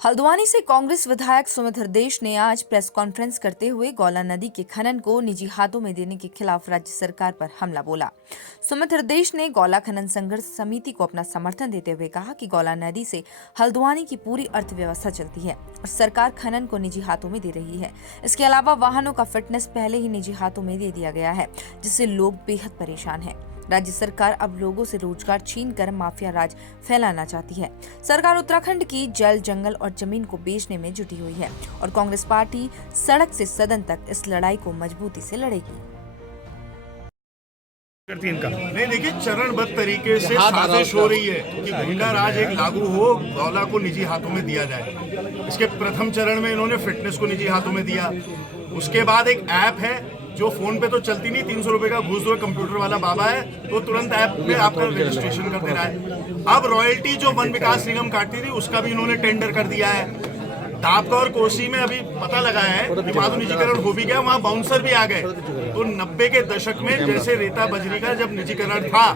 हल्द्वानी से कांग्रेस विधायक सुमित हरदेश ने आज प्रेस कॉन्फ्रेंस करते हुए गौला नदी के खनन को निजी हाथों में देने के खिलाफ राज्य सरकार पर हमला बोला। सुमित हरदेश ने गौला खनन संघर्ष समिति को अपना समर्थन देते हुए कहा कि गौला नदी से हल्द्वानी की पूरी अर्थव्यवस्था चलती है और सरकार खनन को निजी हाथों में दे रही है। इसके अलावा वाहनों का फिटनेस पहले ही निजी हाथों में दे दिया गया है, जिससे लोग बेहद परेशान हैं। राज्य सरकार अब लोगों से रोजगार छीनकर माफिया राज फैलाना चाहती है। सरकार उत्तराखंड की जल, जंगल और जमीन को बेचने में जुटी हुई है और कांग्रेस पार्टी सड़क से सदन तक इस लड़ाई को मजबूती से लड़ेगी। नहीं, देखिए, चरणबद्ध तरीके से साजिश हो रही है कि गुंडा राज एक लागू हो, गौला को निजी हाथों में दिया जाए। इसके प्रथम चरण में इन्होंने फिटनेस को निजी हाथों में दिया। उसके बाद एक ऐप है जो फोन पे तो चलती नहीं, 300 रुपए का घूस दो, कंप्यूटर वाला बाबा है तो तुरंत ऐप में आपका रजिस्ट्रेशन कर दे रहा है। अब रॉयल्टी जो वन विकास निगम काटती थी उसका भी इन्होंने टेंडर कर दिया है। दापका और कोसी में अभी पता लगा है कि वहां तो निजीकरण हो भी गया, वहां बाउंसर भी आ गए। तो 90 के दशक में जैसे रेता बजरी का जब निजीकरण था,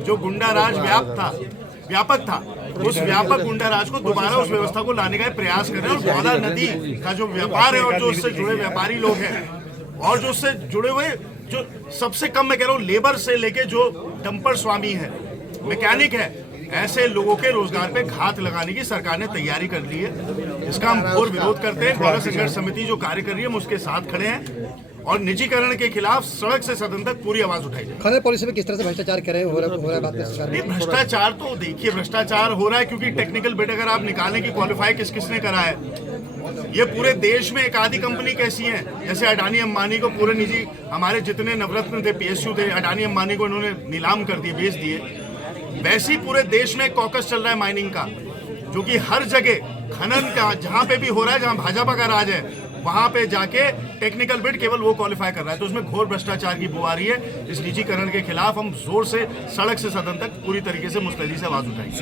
जो गुंडा राज व्यापक था, उस व्यापक गुंडा राज को दोबारा उस व्यवस्था को लाने का प्रयास कर रहे हैं। और गौला नदी का जो व्यापार है और जो उससे जुड़े व्यापारी लोग हैं और जो उससे जुड़े हुए, जो सबसे कम मैं कह रहा हूँ लेबर से लेके जो डंपर स्वामी है, मैकेनिक है, ऐसे लोगों के रोजगार पे घात लगाने की सरकार ने तैयारी कर ली है। इसका हम घोर विरोध करते हैं। गौला संघर्ष समिति जो कार्य कर रही है हम उसके साथ खड़े हैं और निजीकरण के खिलाफ सड़क से सदन तक पूरी आवाज उठाई जाए। खनन पॉलिसी में किस तरह से भ्रष्टाचार कर रहे हो रहा है बात में सरकार ने? भ्रष्टाचार तो देखिए, भ्रष्टाचार हो रहा है क्योंकि टेक्निकल बिड अगर आप निकालें कि क्वालिफाई किसने करा है। ये पूरे देश में एक आधी कंपनी कैसी है, जैसे अडानी अंबानी को पूरे निजी, हमारे जितने नवरत्न थे, पीएसयू थे, अडानी अंबानी को इन्होंने नीलाम कर दिए, बेच दिए। वैसे ही पूरे देश में एक कॉकस चल रहा है माइनिंग का, जो कि हर जगह खनन का जहां पे भी हो रहा है, जहां भाजपा का राज है, वहां पे जाके टेक्निकल बिड केवल वो क्वालिफाई कर रहा है। तो उसमें घोर भ्रष्टाचार की बू आ रही है। इस निजीकरण के खिलाफ हम जोर से सड़क से सदन तक पूरी तरीके से मुस्तैदी से आवाज उठाएंगे।